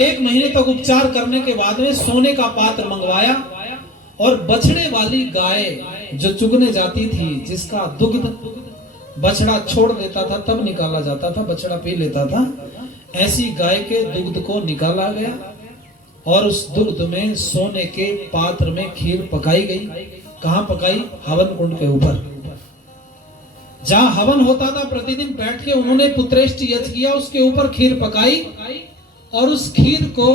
1 महीने तक उपचार करने के बाद में सोने का पात्र मंगवाया और बछड़े वाली गाय जो चुगने जाती थी, जिसका दुग्ध बछड़ा छोड़ देता था तब निकाला जाता था, बछड़ा पी लेता था, ऐसी गाय के दुग्ध को निकाला गया और उस दुग्ध में सोने के पात्र में खीर पकाई गई। कहां पकाई? हवन कुंड के ऊपर। जहां हवन होता था प्रतिदिन बैठ के उन्होंने पुत्रेष्ट यज्ञ किया, उसके ऊपर खीर पकाई और उस खीर को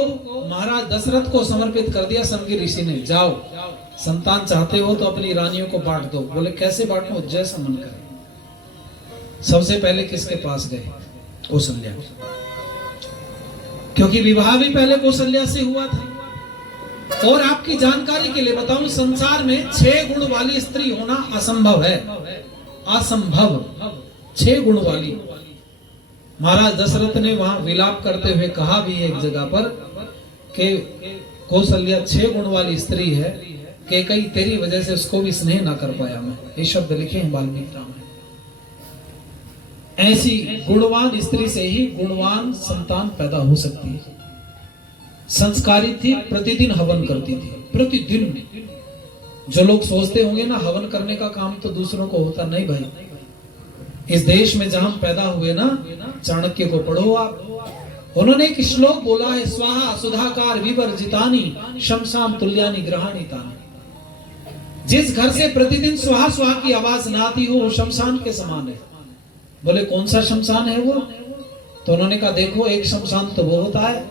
महाराज दशरथ को समर्पित कर दिया। सनगी ऋषि ने, जाओ संतान चाहते हो तो अपनी रानियों को बांट दो। बोले कैसे बांटो? जैसा मन करे। सबसे पहले किसके पास गए? कौशल्या, क्योंकि विवाह भी पहले कौशल्या से हुआ था। और आपकी जानकारी के लिए बताऊं, संसार में 6 गुण वाली स्त्री होना असंभव है, असंभव। 6 गुण वाली। महाराज दशरथ ने वहां विलाप करते हुए कहा भी एक जगह पर कि कौशल्या 6 गुण वाली स्त्री है, कि कई तेरी वजह से उसको भी स्नेह ना कर पाया मैं। ये शब्द लिखे हैं वाल्मीकि रामायण। ऐसी गुणवान स्त्री से ही गुणवान संतान पैदा हो सकती है। संस्कारी थी, प्रतिदिन हवन करती थी, प्रतिदिन। जो लोग सोचते होंगे ना हवन करने का काम तो दूसरों को होता, नहीं भाई। इस देश में जहां पैदा हुए ना, चाणक्य को पढ़ो आप, उन्होंने एक श्लोक बोला है, स्वाहा सुधाकार विवर्जितानि शमशान तुल्यानि ग्रहाणि तानि। जिस घर से प्रतिदिन स्वाहा स्वाहा की आवाज ना आती हो, वो शमशान के समान है। बोले कौन सा शमशान है वो? तो उन्होंने कहा देखो, एक शमशान तो वो होता है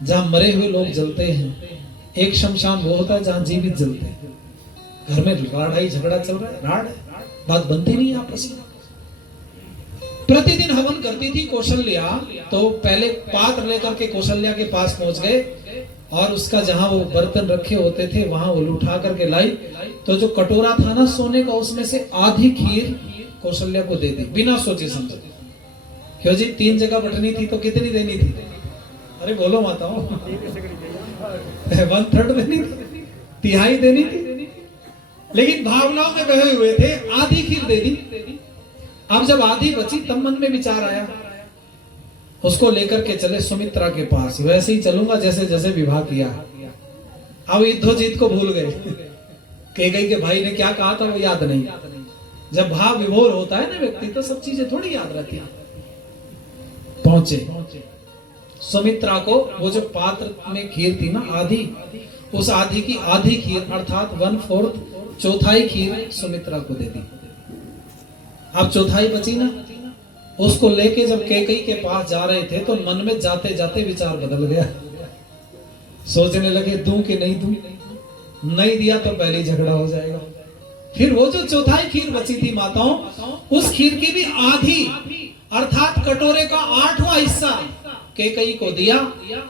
जहां मरे हुए लोग जलते हैं, एक शमशान वो होता है जहां जीवित जलते हैं। घर में लड़ाई झगड़ा चल रहा है, राड है, बात बनती नहीं आपस में। प्रतिदिन हवन करती थी कौशल्या। तो पहले पात्र लेकर के कौशल्या के पास पहुंच गए और उसका जहां वो बर्तन रखे होते थे वहां वो उठा करके लाई। तो जो कटोरा था ना सोने का, उसमें से आधी खीर कौशल्या को दे दी, बिना सोचे समझे। क्यों जी? 3 जगह बटनी थी तो कितनी देनी थी? अरे बोलो माताओं, 1/3 देनी थी, तिहाई देनी थी। लेकिन भावनाओं में बहे हुए थे, आधी खीर दे दी। अब जब आधी बची तब मन में विचार आया, उसको लेकर के चले सुमित्रा के पास। वैसे ही चलूंगा जैसे जैसे विवाह किया। अब युद्धोजीत को भूल गए। कैकेयी के भाई ने क्या कहा था वो याद नहीं। जब भाव विभोर होता है ना व्यक्ति, तो सब चीजें थोड़ी याद रहती हैं। पहुंचे सुमित्रा को, वो जो पात्र में खीर थी ना आधी, उस आधी की आधी खीर अर्थात 1/4, चौथाई खीर सुमित्रा को दे दी। अब चौथाई बची ना, उसको लेके जब कैकेयी के पास जा रहे थे तो मन में जाते जाते विचार बदल गया। सोचने लगे दूं कि नहीं दूं, नहीं दिया तो पहले ही झगड़ा हो जाएगा। फिर वो जो चौथाई खीर बची थी माताओं, उस खीर की भी आधी अर्थात कटोरे का 8वां हिस्सा कैकेयी को दिया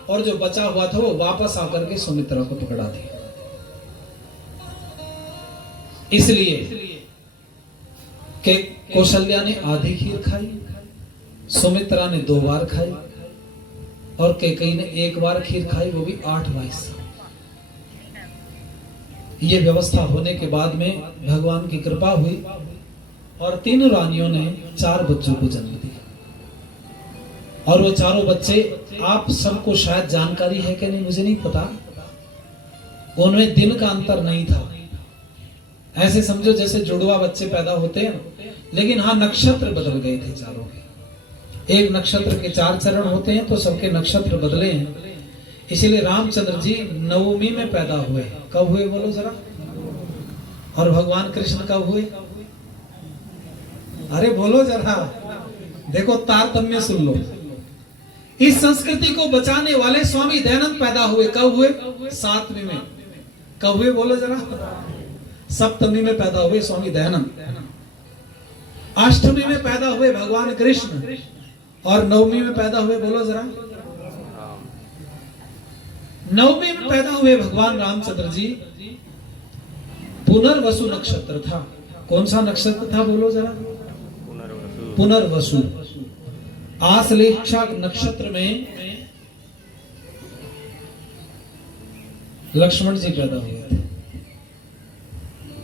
और जो बचा हुआ था वो वापस आकर के सुमित्रा को पकड़ा दिया। इसलिए कि कौशल्या ने आधी खीर खाई, सुमित्रा ने 2 बार खाई और कैकेयी ने 1 बार खीर खाई, वो भी 8वां हिस्सा। ये व्यवस्था होने के बाद में भगवान की कृपा हुई और 3 रानियों ने 4 बच्चों को जन्म दिया। और वो चारों बच्चे, आप सबको शायद जानकारी है कि नहीं मुझे नहीं पता, उनमें दिन का अंतर नहीं था। ऐसे समझो जैसे जुड़वा बच्चे पैदा होते हैं, लेकिन हाँ नक्षत्र बदल गए थे चारों के। एक नक्षत्र के 4 चरण होते हैं तो सबके नक्षत्र बदले हैं। इसीलिए रामचंद्र जी नवमी में पैदा हुए। कब हुए बोलो जरा? और भगवान कृष्ण कब हुए? अरे बोलो जरा, देखो तारतम्य सुन लो। इस संस्कृति को बचाने वाले स्वामी दयानंद पैदा हुए। कब हुए? 7वीं में। कब हुए बोलो जरा? 7वीं में पैदा हुए स्वामी दयानंद। 8वीं में पैदा हुए भगवान कृष्ण और 9वीं में पैदा हुए बोलो जरा? 9वीं में पैदा हुए भगवान रामचंद्र जी। पुनर्वसु नक्षत्र था। कौन सा नक्षत्र था बोलो जरा? पुनर्वसु। आश्लेषा नक्षत्र में लक्ष्मण जी पैदा हुए थे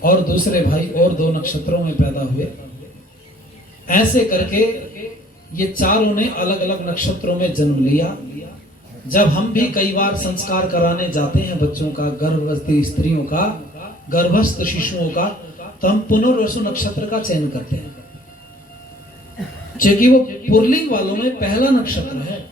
और दूसरे भाई और 2 नक्षत्रों में पैदा हुए। ऐसे करके ये चारों ने अलग अलग नक्षत्रों में जन्म लिया जब हम भी कई बार संस्कार कराने जाते हैं बच्चों का, गर्भवती स्त्रियों का, गर्भस्थ शिशुओं का, तो हम पुनर्वसु नक्षत्र का चयन करते हैं, क्योंकि वो पुरलिंग वालों में पहला नक्षत्र है।